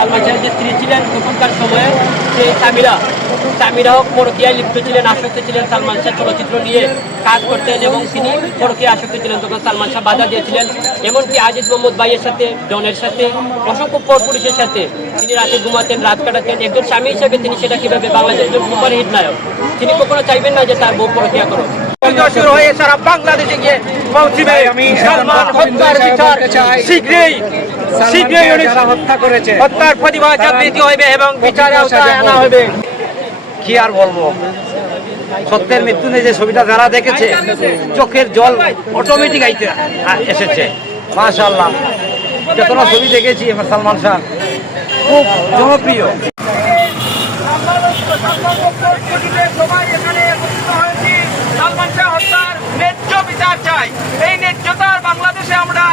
সালমান শাহের যে স্ত্রী ছিলেন তখনকার সময়ে সেই সামিরা সামিরাও পরকীয়ায় লিপ্ত ছিলেন আসক্ত ছিলেন সালমান শাহ চলচ্চিত্র নিয়ে কাজ করতেন এবং তিনি পরকীয়া আসক্ত ছিলেন তখন সালমান শাহ বাধা দিয়েছিলেন। এমনকি আজিজ মোহাম্মদ ভাইয়ের সাথে ডনের সাথে অসংখ্য পরপুরুষের সাথে তিনি রাতে ঘুমাতেন রাত কাটাতেন। একজন স্বামী হিসেবে তিনি সেটা কীভাবে বাংলাদেশের একজন সুপারহিট নায়ক? তিনি কখনো চাইবেন না যে তার বউ পরকীয়া করো শুরু হয়ে সারা বাংলাদেশে গিয়ে পৌঁছবে। আমি সালমান হত্যার বিচার শীঘ্রই শীঘ্রই হত্যা করেছে হত্যার প্রতিবাদ জাগৃতি হইবে এবং বিচারে আনা হবে কি আর বলব? সত্যের মৃত্যু নিয়ে যে ছবিটা যারা দেখেছে চোখের জল অটোমেটিক আইতে এসেছে। মাশাআল্লাহ। যত ছবি দেখেছি আমার সালমান শাহ খুব জনপ্রিয়। সবাই এখানে একত্রিত হয়েছি সালমান শাহ হত্যার ন্যায্য বিচার চাই। এই ন্যায্যতার বাংলাদেশে আমরা